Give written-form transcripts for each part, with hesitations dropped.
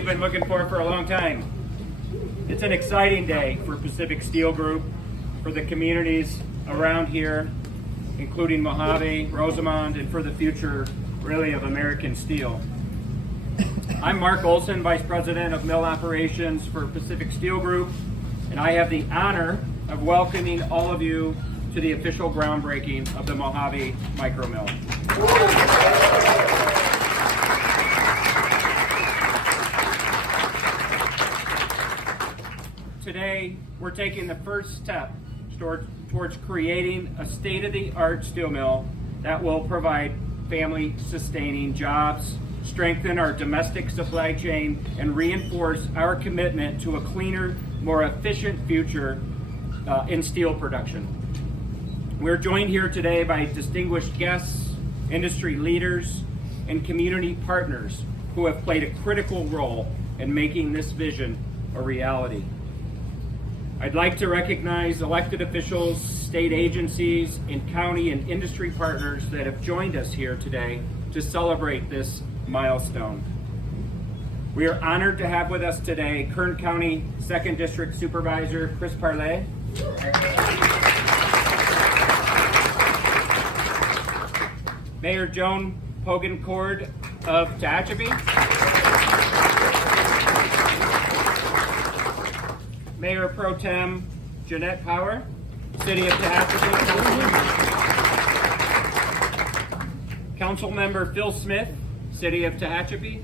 we've been looking for a long time. It's an exciting day for Pacific Steel Group, for the communities around here, including Mojave, Rosamond, and for the future, really, of American steel. I'm Mark Olson, Vice President of Mill Operations for Pacific Steel Group, and I have the honor of welcoming all of you to the official groundbreaking of the Mojave Micro Mill. Today, we're taking the first step towards creating a state-of-the-art steel mill that will provide family-sustaining jobs, strengthen our domestic supply chain, and reinforce our commitment to a cleaner, more efficient future in steel production. We're joined here today by distinguished guests, industry leaders, and community partners who have played a critical role in making this vision a reality. I'd like to recognize elected officials, state agencies, and county and industry partners that have joined us here today to celebrate this milestone. We are honored to have with us today Kern County 2nd District Supervisor Chris Parley, Mayor Joan Pogan-Cord of Tehachapi, Mayor Pro Tem Jeanette Power, City of Tehachapi, Council Member Phil Smith, City of Tehachapi,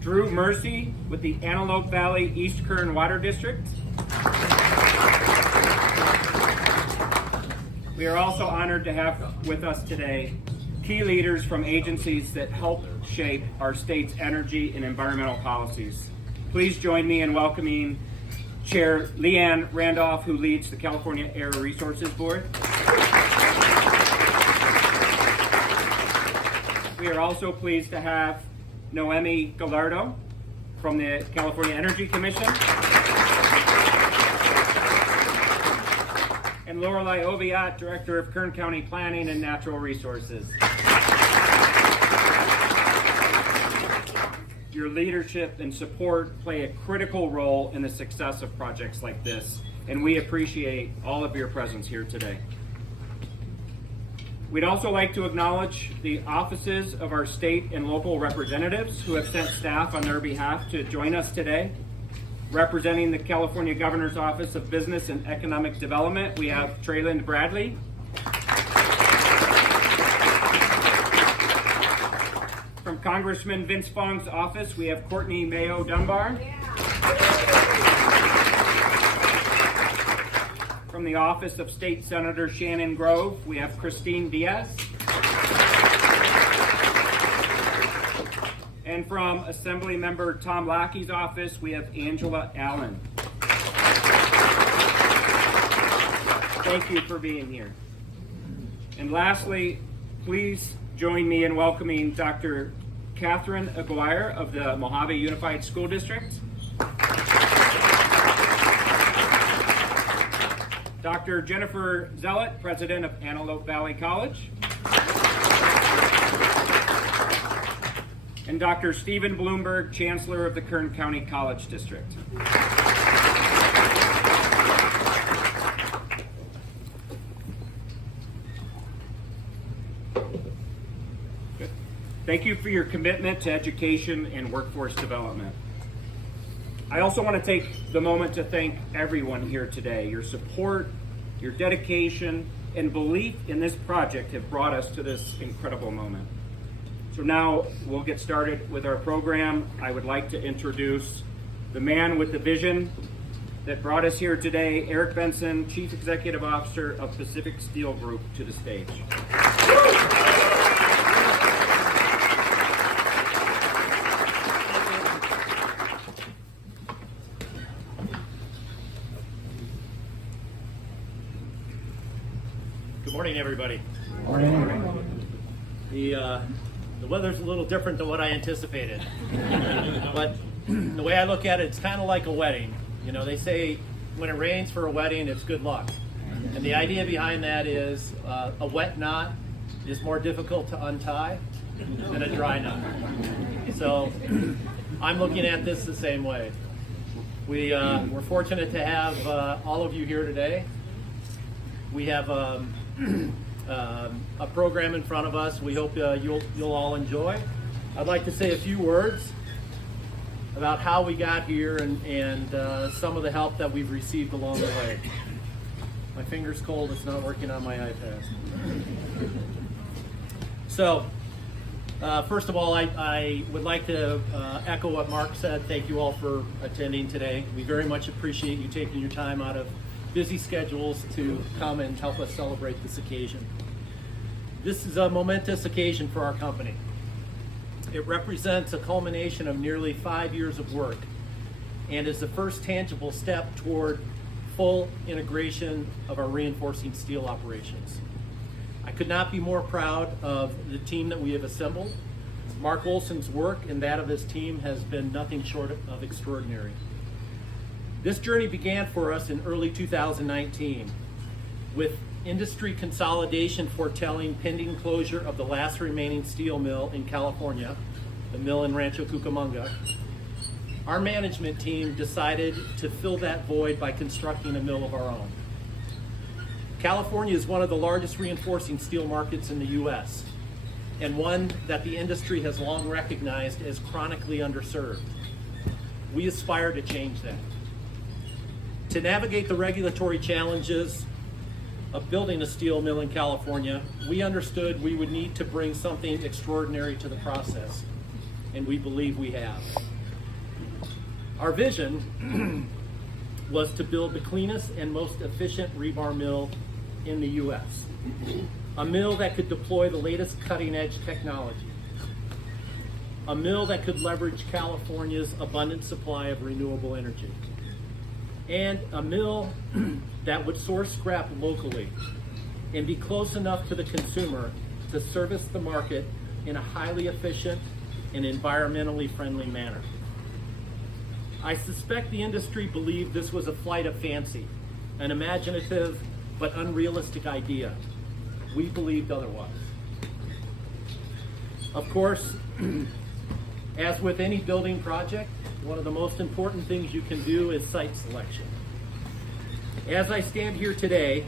Drew Mercy with the Antelope Valley East Kern Water District. We are also honored to have with us today key leaders from agencies that help shape our state's energy and environmental policies. Please join me in welcoming Chair Leanne Randolph, who leads the California Air Resources Board. We are also pleased to have Noemi Gallardo from the California Energy Commission, and Lorelei Oviatt, Director of Kern County Planning and Natural Resources. Your leadership and support play a critical role in the success of projects like this, and we appreciate all of your presence here today. We'd also like to acknowledge the offices of our state and local representatives who have sent staff on their behalf to join us today. Representing the California Governor's Office of Business and Economic Development, we have Trayland Bradley. From Congressman Vince Fong's office, we have Courtney Mayo Dunbar. From the office of State Senator Shannon Grove, we have Christine Diaz. And from Assembly Member Tom Lackey's office, we have Angela Allen. Thank you for being here. And lastly, please join me in welcoming Dr. Catherine Aguirre of the Mojave Unified School District, Dr. Jennifer Zellett, President of Antelope Valley College, and Dr. Stephen Bloomberg, Chancellor of the Kern County College District. Good. Thank you for your commitment to education and workforce development. I also want to take the moment to thank everyone here today. Your support, your dedication, and belief in this project have brought us to this incredible moment. So now we'll get started with our program. I would like to introduce the man with the vision that brought us here today, Eric Benson, Chief Executive Officer of Pacific Steel Group, to the stage. Good morning, everybody. Morning. The weather's a little different than what I anticipated. But the way I look at it, it's kind of like a wedding. You know, they say when it rains for a wedding, it's good luck. And the idea behind that is a wet knot is more difficult to untie than a dry nut. So I'm looking at this the same way. We're fortunate to have all of you here today. We have a program in front of us we hope you'll all enjoy. I'd like to say a few words about how we got here and some of the help that we've received along the way. My finger's cold, it's not working on my iPad. So, first of all, I would like to echo what Mark said. Thank you all for attending today. We very much appreciate you taking your time out of busy schedules to come and help us celebrate this occasion. This is a momentous occasion for our company. It represents a culmination of nearly 5 years of work and is the first tangible step toward full integration of our reinforcing steel operations. I could not be more proud of the team that we have assembled. Mark Olson's work and that of his team has been nothing short of extraordinary. This journey began for us in early 2019 with industry consolidation foretelling pending closure of the last remaining steel mill in California, the mill in Rancho Cucamonga. Our management team decided to fill that void by constructing a mill of our own. California is one of the largest reinforcing steel markets in the U.S. and one that the industry has long recognized as chronically underserved. We aspire to change that. To navigate the regulatory challenges of building a steel mill in California, we understood we would need to bring something extraordinary to the process, and we believe we have. Our vision was to build the cleanest and most efficient rebar mill in the U.S. A mill that could deploy the latest cutting-edge technology. A mill that could leverage California's abundant supply of renewable energy. And a mill that would source scrap locally and be close enough to the consumer to service the market in a highly efficient and environmentally friendly manner. I suspect the industry believed this was a flight of fancy, an imaginative but unrealistic idea. We believed otherwise. Of course, as with any building project, one of the most important things you can do is site selection. As I stand here today,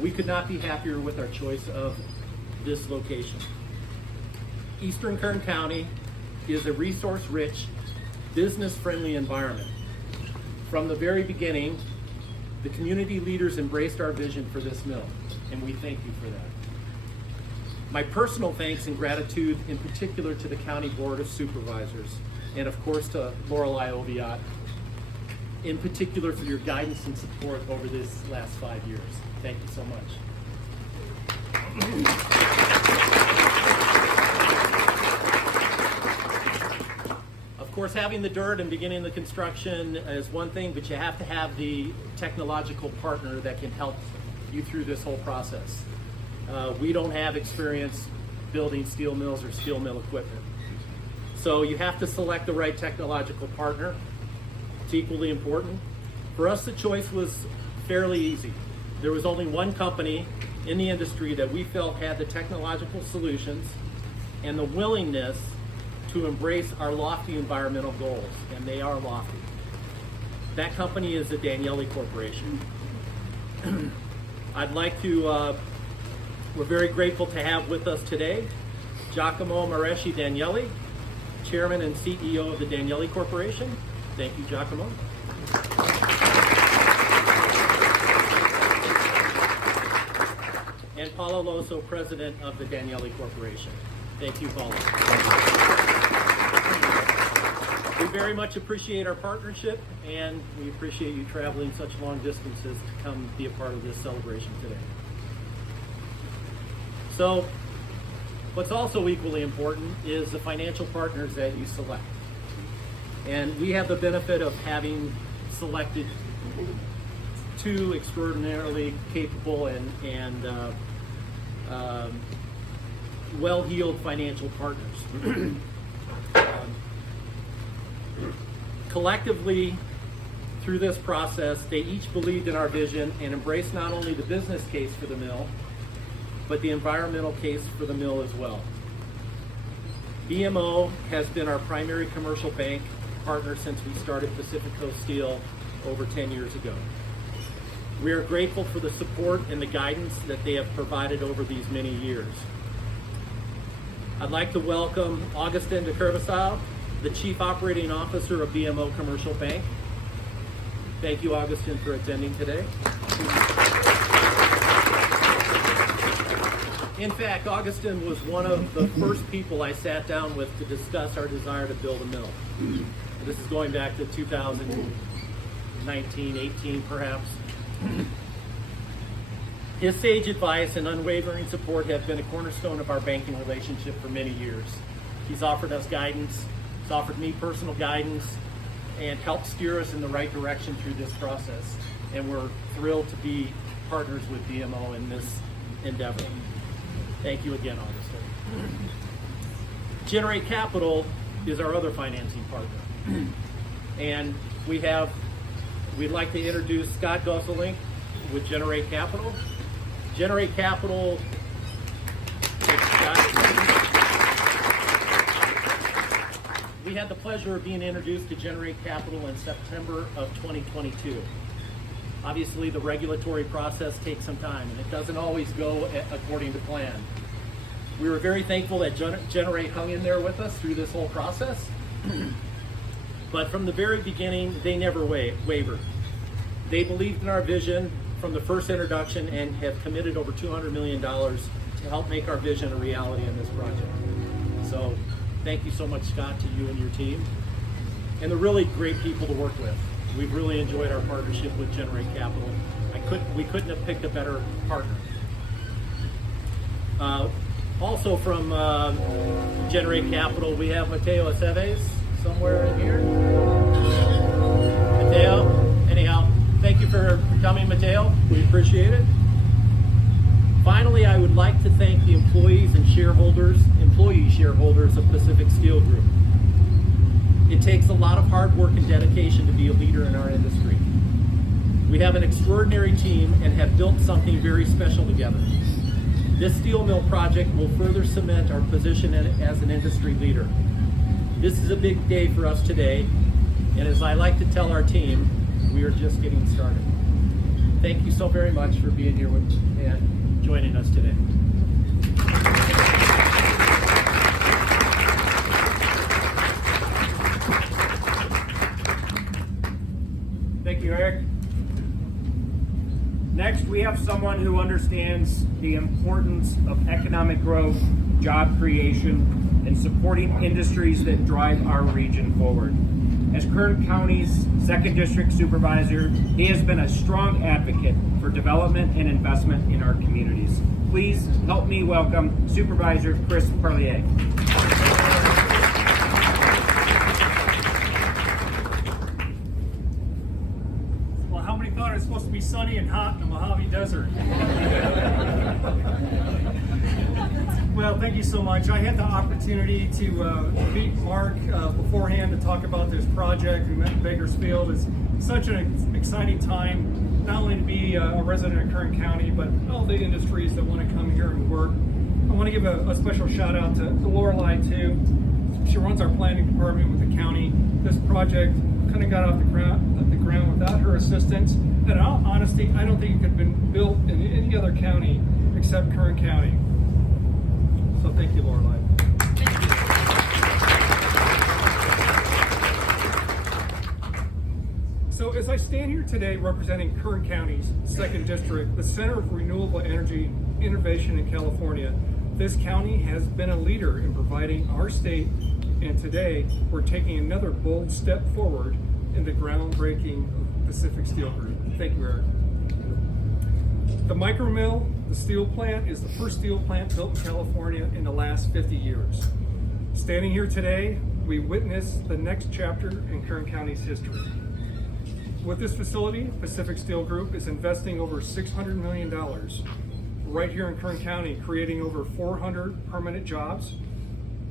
we could not be happier with our choice of this location. Eastern Kern County is a resource-rich, business-friendly environment. From the very beginning, the community leaders embraced our vision for this mill, and we thank you for that. My personal thanks and gratitude in particular to the County Board of Supervisors, and of course to Lorelei Oviatt, in particular for your guidance and support over this last 5 years. Thank you so much. Of course, having the dirt and beginning the construction is one thing, but you have to have the technological partner that can help you through this whole process. We don't have experience building steel mills or steel mill equipment. So you have to select the right technological partner. It's equally important. For us, the choice was fairly easy. There was only one company in the industry that we felt had the technological solutions and the willingness to embrace our lofty environmental goals, and they are lofty. That company is the Danieli Corporation. We're very grateful to have with us today Giacomo Maresci Danieli, Chairman and CEO of the Danieli Corporation. Thank you, Giacomo. And Paulo Loso, President of the Danieli Corporation. Thank you, Paulo. We very much appreciate our partnership, and we appreciate you traveling such long distances to come be a part of this celebration today. So, what's also equally important is the financial partners that you select. And we have the benefit of having selected two extraordinarily capable and well-heeled financial partners. Collectively, through this process, they each believed in our vision and embraced not only the business case for the mill, but the environmental case for the mill as well. BMO has been our primary commercial bank partner since we started Pacific Coast Steel over 10 years ago. We are grateful for the support and the guidance that they have provided over these many years. I'd like to welcome Augustin de Curvasal, the Chief Operating Officer of BMO Commercial Bank. Thank you, Augustin, for attending today. In fact, Augustin was one of the first people I sat down with to discuss our desire to build a mill. This is going back to 2019, 18 perhaps. His sage advice and unwavering support have been a cornerstone of our banking relationship for many years. He's offered us guidance, he's offered me personal guidance, and helped steer us in the right direction through this process. And we're thrilled to be partners with BMO in this endeavor. Thank you again, Augustin. Generate Capital is our other financing partner. And we'd like to introduce Scott Gosselink with Generate Capital. Generate Capital, we had the pleasure of being introduced to Generate Capital in September of 2022. Obviously, the regulatory process takes some time, and it doesn't always go according to plan. We were very thankful that Generate hung in there with us through this whole process. But from the very beginning, they never wavered. They believed in our vision from the first introduction and have committed over $200 million to help make our vision a reality in this project. So thank you so much, Scott, to you and your team. And they're really great people to work with. We've really enjoyed our partnership with Generate Capital. We couldn't have picked a better partner. Also from Generate Capital, we have Mateo Aceves somewhere in here. Mateo, anyhow, thank you for coming, Mateo. We appreciate it. Finally, I would like to thank the employee shareholders of Pacific Steel Group. It takes a lot of hard work and dedication to be a leader in our industry. We have an extraordinary team and have built something very special together. This steel mill project will further cement our position as an industry leader. This is a big day for us today, and as I like to tell our team, we are just getting started. Thank you so very much for being here and joining us today. Thank you, Eric. Next, we have someone who understands the importance of economic growth, job creation, and supporting industries that drive our region forward. As Kern County's 2nd District Supervisor, he has been a strong advocate for development and investment in our communities. Please help me welcome Supervisor Chris Parlier. Well, how many thought it was supposed to be sunny and hot in the Mojave Desert? Well, thank you so much. I had the opportunity to meet Mark beforehand to talk about this project. We met in Bakersfield. It's such an exciting time, not only to be a resident of Kern County, but all the industries that want to come here and work. I want to give a special shout out to Lorelei too. She runs our planning department with the county. This project kind of got off the ground without her assistance. And in all honesty, I don't think it could have been built in any other county except Kern County. So thank you, Lorelei. So as I stand here today representing Kern County's 2nd District, the Center of Renewable Energy Innovation in California, this county has been a leader in providing our state, and today we're taking another bold step forward in the groundbreaking of Pacific Steel Group. Thank you, Eric. The micromill, the steel plant, is the first steel plant built in California in the last 50 years. Standing here today, we witness the next chapter in Kern County's history. With this facility, Pacific Steel Group is investing over $600 million right here in Kern County, creating over 400 permanent jobs.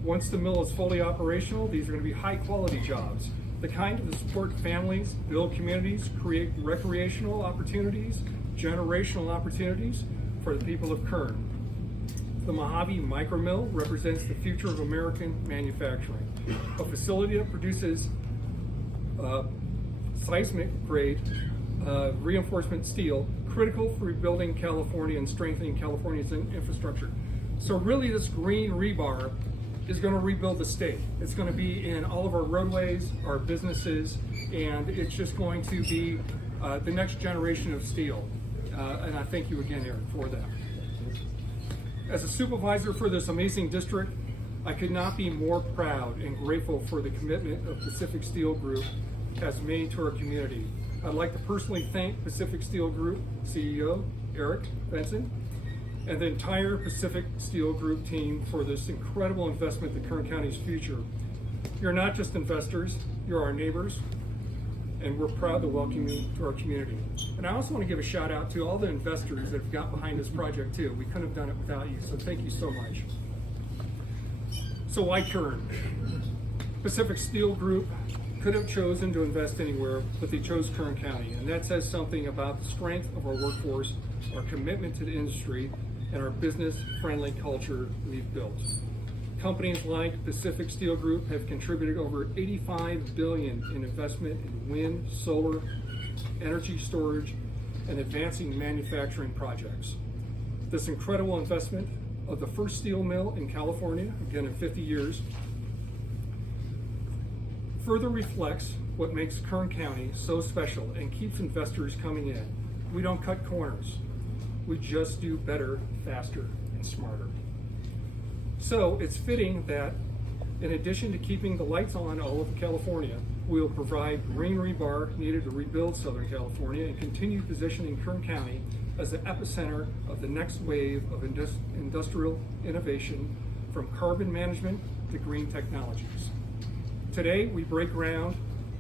Once the mill is fully operational, these are going to be high quality jobs, the kind that support families, build communities, create recreational opportunities, generational opportunities for the people of Kern. The Mojave Micromill represents the future of American manufacturing, a facility that produces seismic grade reinforcement steel, critical for rebuilding California and strengthening California's infrastructure. So really this green rebar is going to rebuild the state. It's going to be in all of our roadways, our businesses, and it's just going to be the next generation of steel. And I thank you again, Eric, for that. As a supervisor for this amazing district, I could not be more proud and grateful for the commitment of Pacific Steel Group has made to our community. I'd like to personally thank Pacific Steel Group CEO Eric Benson and the entire Pacific Steel Group team for this incredible investment in Kern County's future. You're not just investors, you're our neighbors, and we're proud to welcome you to our community. And I also want to give a shout out to all the investors that have got behind this project too. We couldn't have done it without you, so thank you so much. So why Kern? Pacific Steel Group could have chosen to invest anywhere, but they chose Kern County, and that says something about the strength of our workforce, our commitment to the industry, and our business-friendly culture we've built. Companies like Pacific Steel Group have contributed over $85 billion in investment in wind, solar, energy storage, and advancing manufacturing projects. This incredible investment of the first steel mill in California, again in 50 years, further reflects what makes Kern County so special and keeps investors coming in. We don't cut corners. We just do better, faster, and smarter. So it's fitting that in addition to keeping the lights on all over California, we'll provide green rebar needed to rebuild Southern California and continue positioning Kern County as the epicenter of the next wave of industrial innovation from carbon management to green technologies. Today, we break ground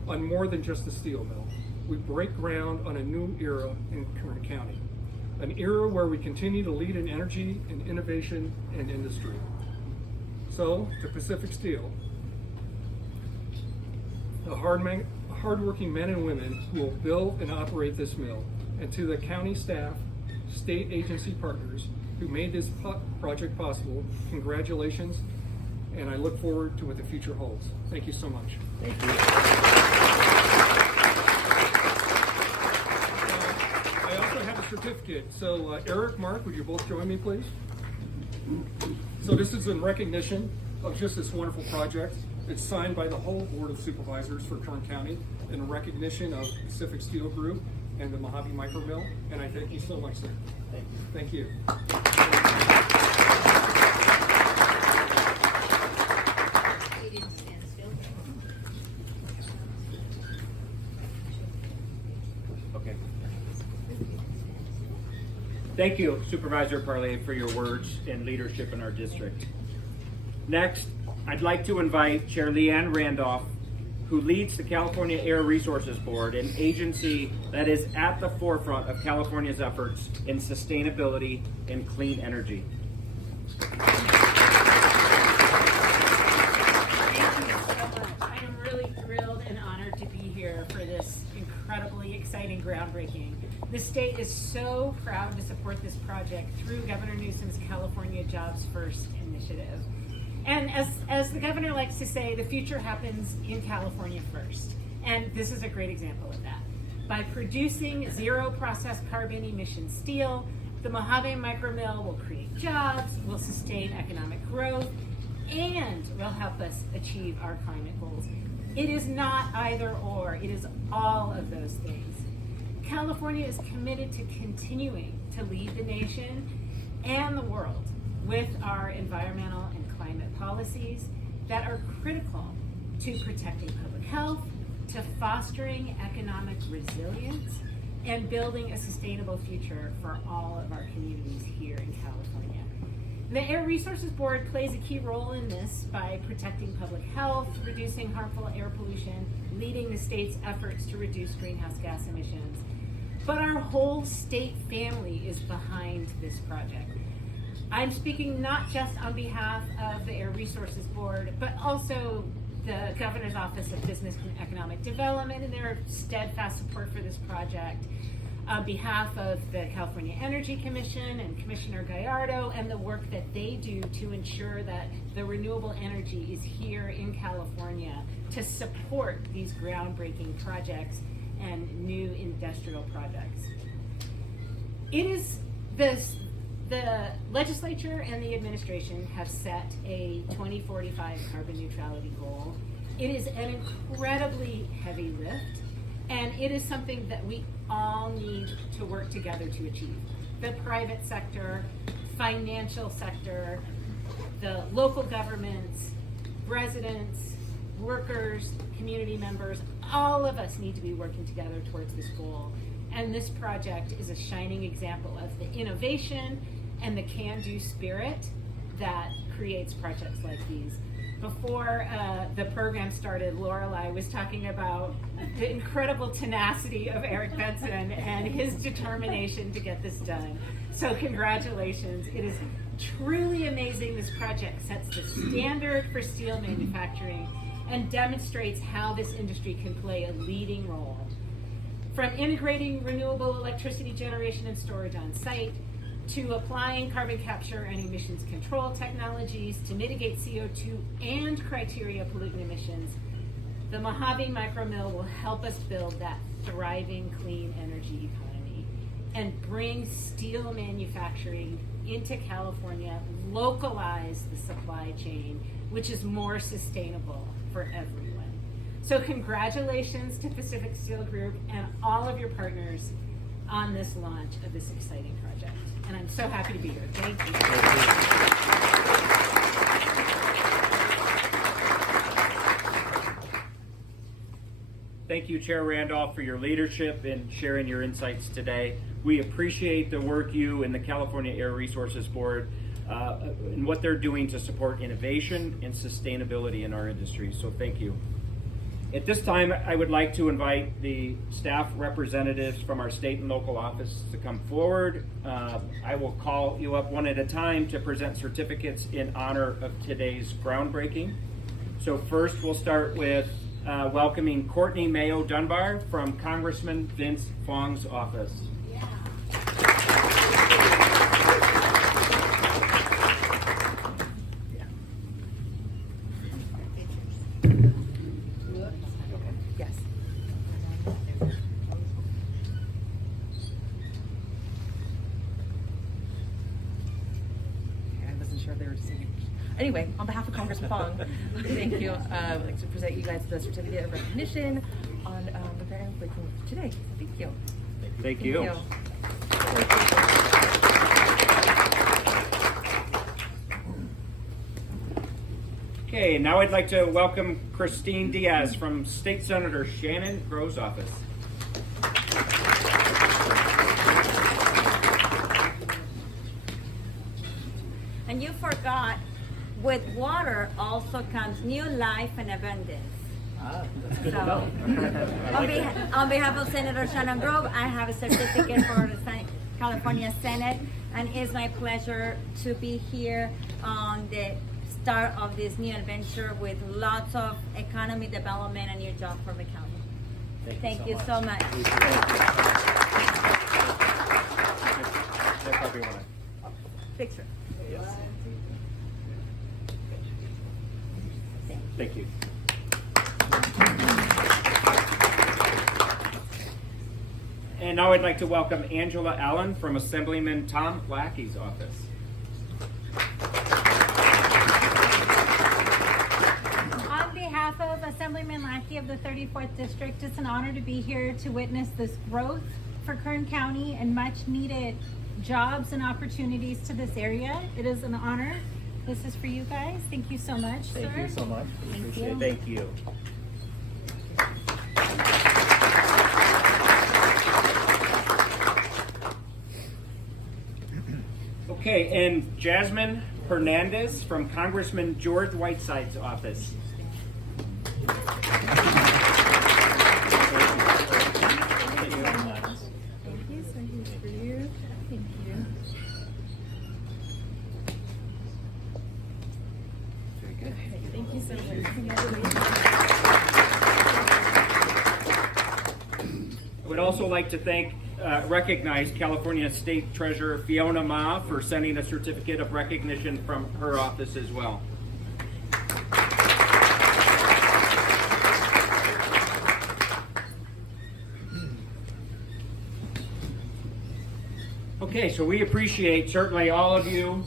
on more than just a steel mill. We break ground on a new era in Kern County, an era where we continue to lead in energy and innovation and industry. So, to Pacific Steel, the hardworking men and women who will build and operate this mill, and to the county staff, state agency partners who made this project possible, congratulations, and I look forward to what the future holds. Thank you so much. Thank you. I also have a certificate. So Eric, Mark, would you both join me, please? So this is in recognition of just this wonderful project. It's signed by the whole Board of Supervisors for Kern County in recognition of Pacific Steel Group and the Mojave Micromill. And I thank you so much, sir. Thank you. Okay. Thank you, Supervisor Parley, for your words and leadership in our district. Next, I'd like to invite Chair Leanne Randolph, who leads the California Air Resources Board, an agency that is at the forefront of California's efforts in sustainability and clean energy. Thank you so much. I am really thrilled and honored to be here for this incredibly exciting groundbreaking. The state is so proud to support this project through Governor Newsom's California Jobs First initiative. And as the governor likes to say, the future happens in California first. And this is a great example of that. By producing zero processed carbon emission steel, the Mojave Micromill will create jobs, will sustain economic growth, and will help us achieve our climate goals. It is not either or, it is all of those things. California is committed to continuing to lead the nation and the world with our environmental and climate policies that are critical to protecting public health, to fostering economic resilience, and building a sustainable future for all of our communities here in California. The Air Resources Board plays a key role in this by protecting public health, reducing harmful air pollution, leading the state's efforts to reduce greenhouse gas emissions. But our whole state family is behind this project. I'm speaking not just on behalf of the Air Resources Board, but also the Governor's Office of Business and Economic Development and their steadfast support for this project. on behalf of the California Energy Commission and Commissioner Gallardo and the work that they do to ensure that the renewable energy is here in California to support these groundbreaking projects and new industrial projects. It is the legislature and the administration have set a 2045 carbon neutrality goal. It is an incredibly heavy lift, and it is something that we all need to work together to achieve. The private sector, financial sector, the local governments, residents, workers, community members, all of us need to be working together towards this goal. And this project is a shining example of the innovation and the can-do spirit that creates projects like these. Before the program started, Lorelei was talking about the incredible tenacity of Eric Benson and his determination to get this done. So congratulations. It is truly amazing. This project sets the standard for steel manufacturing and demonstrates how this industry can play a leading role. From integrating renewable electricity generation and storage on site, to applying carbon capture and emissions control technologies to mitigate CO2 and criteria pollutant emissions, the Mojave Micromill will help us build that thriving clean energy economy and bring steel manufacturing into California, localize the supply chain, which is more sustainable for everyone. So congratulations to Pacific Steel Group and all of your partners on this launch of this exciting project. And I'm so happy to be here. Thank you. Thank you, Chair Randolph, for your leadership and sharing your insights today. We appreciate the work you and the California Air Resources Board and what they're doing to support innovation and sustainability in our industry. So thank you. At this time, I would like to invite the staff representatives from our state and local office to come forward. I will call you up one at a time to present certificates in honor of today's groundbreaking. So first, we'll start with welcoming Courtney Mayo Dunbar from Congressman Vince Fong's office. Anyway, on behalf of Congressman Fong, thank you. I'd like to present you guys the certificate of recognition on the groundbreaking today. Thank you. Thank you. Okay, now I'd like to welcome Christine Diaz from State Senator Shannon Grove's office. And you forgot, with water also comes new life and abundance. That's good to know. On behalf of Senator Shannon Grove, I have a certificate for the California Senate, and it's my pleasure to be here on the start of this new adventure with lots of economy development and new jobs for the county. Thank you so much. Picture. Yes. Thank you. And now I'd like to welcome Angela Allen from Assemblyman Tom Lackey's office. On behalf of Assemblyman Lackey of the 34th District, it's an honor to be here to witness this growth for Kern County and much needed jobs and opportunities to this area. It is an honor. This is for you guys. Thank you so much, sir. Thank you so much. Thank Appreciate you. it. Thank you. Okay, and Jasmine Hernandez from Congressman George Whiteside's office. I would also like to thank recognize California State Treasurer Fiona Ma for sending a certificate of recognition from her office as well. Okay, so we appreciate certainly all of you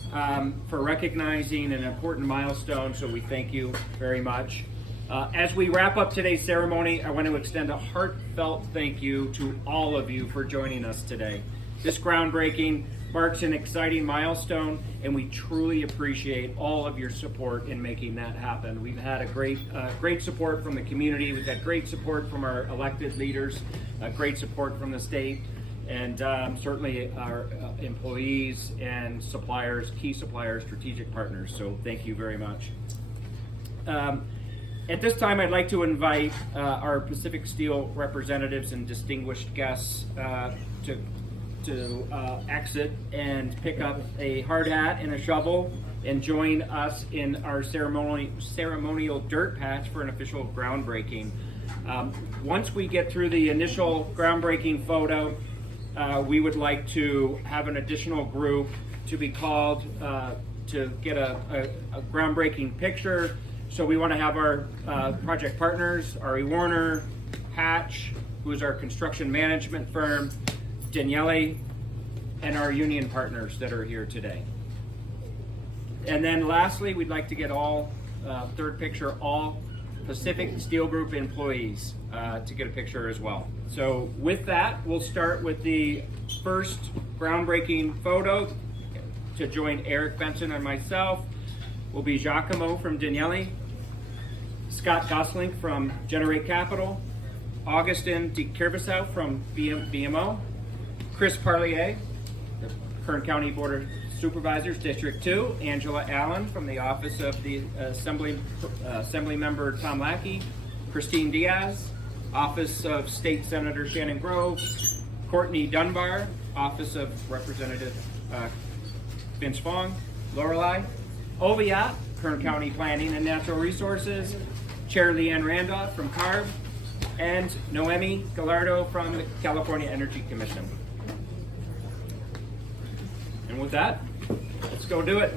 for recognizing an important milestone, so we thank you very much. As we wrap up today's ceremony, I want to extend a heartfelt thank you to all of you for joining us today. This groundbreaking marks an exciting milestone, and we truly appreciate all of your support in making that happen. We've had a great support from the community. We've had great support from our elected leaders, great support from the state, and certainly our employees and suppliers, key suppliers, strategic partners. So thank you very much. At this time, I'd like to invite our Pacific Steel representatives and distinguished guests to exit and pick up a hard hat and a shovel and join us in our ceremonial dirt patch for an official groundbreaking. Once we get through the initial groundbreaking photo, we would like to have an additional group to be called to get a groundbreaking picture. So we want to have our project partners, Ari Warner, Hatch, who is our construction management firm, Daniele, and our union partners that are here today. And then lastly, we'd like to get all, third picture, all Pacific Steel Group employees to get a picture as well. So with that, we'll start with the first groundbreaking photo. To join Eric Benson and myself will be Giacomo from Daniele, Scott Gosling from Generate Capital, Augustin DeKirvisau from BMO, Chris Parlier, the Kern County Board of Supervisors, District 2, Angela Allen from the Office of the Assembly Member Tom Lackey, Christine Diaz, Office of State Senator Shannon Grove, Courtney Dunbar, Office of Representative Vince Fong, Lorelei, Oviat, Kern County Planning and Natural Resources, Chair Leanne Randolph from CARB, and Noemi Gallardo from the California Energy Commission. And with that, let's go do it.